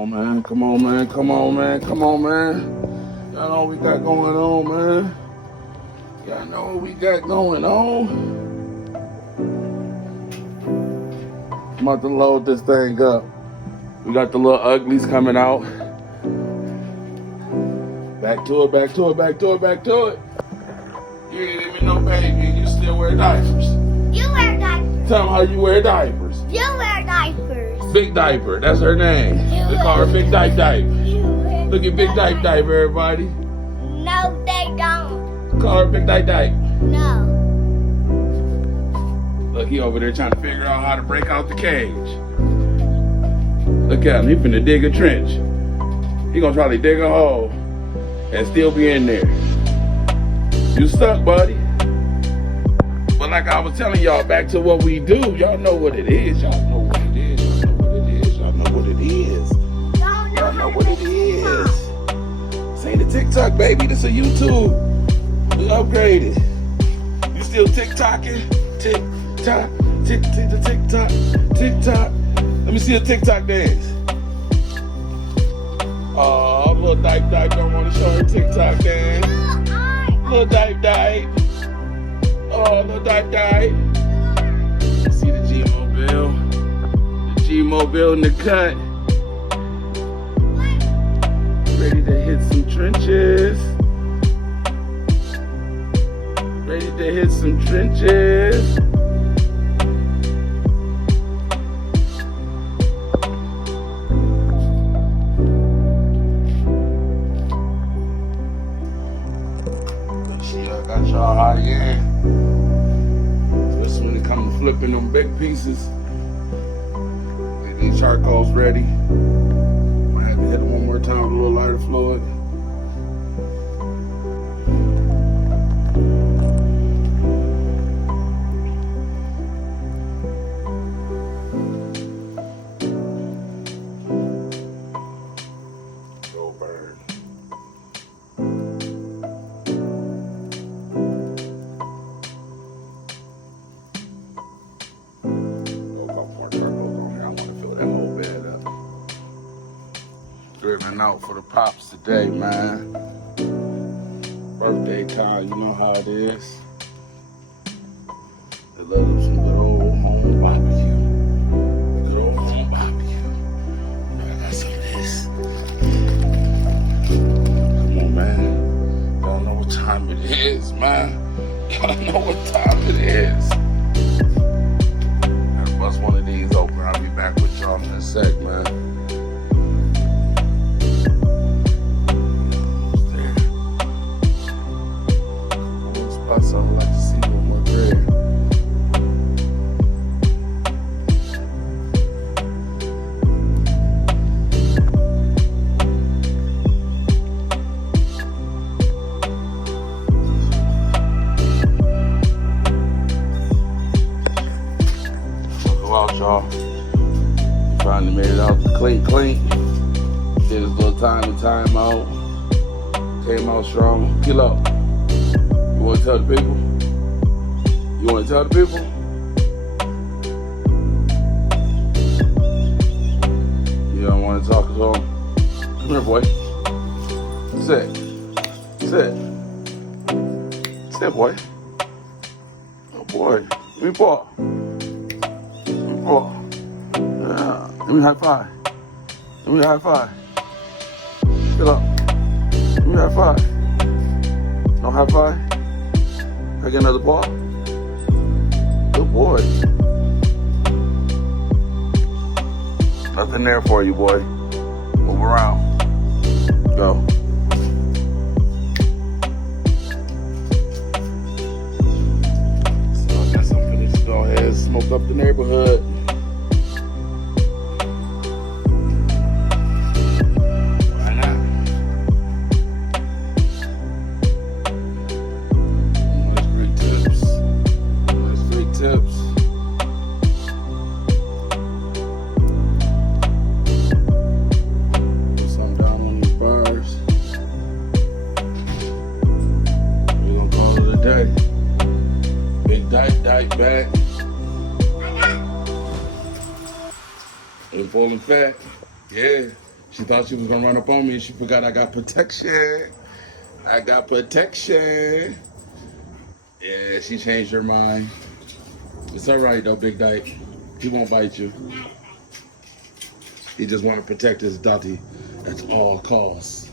on, man. Come on, man. Come on, man. Come on, man. Y'all know what we got going on, man. Y'all know what we got going on. I'm about to load this thing up. We got the little uglies coming out. Back to it, back to it, back to it, back to it. You ain't even no baby and you still wear diapers. You wear diapers. Tell them how you wear diapers. You wear diapers. Big Diaper, that's her name. We call her Big Diaper. Look at Big Diaper, everybody. No, they don't. Call her Big Diaper. No. Look, he over there trying to figure out how to break out the cage. Look at him, he finna dig a trench. He gonna try to dig a hole and still be in there. You stuck, buddy. But like I was telling y'all, back to what we do. Y'all know what it is. Y'all know what it is. Y'all know what it is. Y'all know what it is. Y'all know what it is. This ain't a TikTok, baby. This a YouTube. We upgraded. You still TikToking? TikTok, TikTok, TikTok. Let me see a TikTok dance. Oh, little Dipe don't want to show her TikTok dance. Little Dipe. Oh, little Dipe. See the G-Mobile. The G-Mobile in the cut. Ready to hit some trenches. Ready to hit some trenches. Got y'all hot again. Especially when it comes to flipping them big pieces. Get these charcoals ready. Might have to hit them one more time with a little lighter fluid. Go bird. Driven out for the pops today, man. Birthday time, you know how it is. They love them some good old home barbecue. Good old home barbecue. I got some of this. Come on, man. Y'all know what time it is, man. Y'all know what time it is. Gotta bust one of these open. I'll be back with y'all in a sec, man. So I'd like to see one more bread. Go out, y'all. Finally made it out clean. Did his little time out. Came out strong. Kilo. You want to tell the people? You want to tell the people? You don't want to talk to them? Come here, boy. Sit, boy. Oh, boy. Give me ball. Yeah. Give me a high five. Get up. Give me a high five. No high five? Can I get another ball? Good boy. Nothing there for you, boy. Move around. Go. So I got something for this to go ahead and smoke up the neighborhood. Big Dipe back. And full and fat. Yeah. She thought she was gonna run up on me and she forgot I got protection. I got protection. Yeah, she changed her mind. It's all right though, Big Dyke. He won't bite you. He just want to protect his dotty at all costs.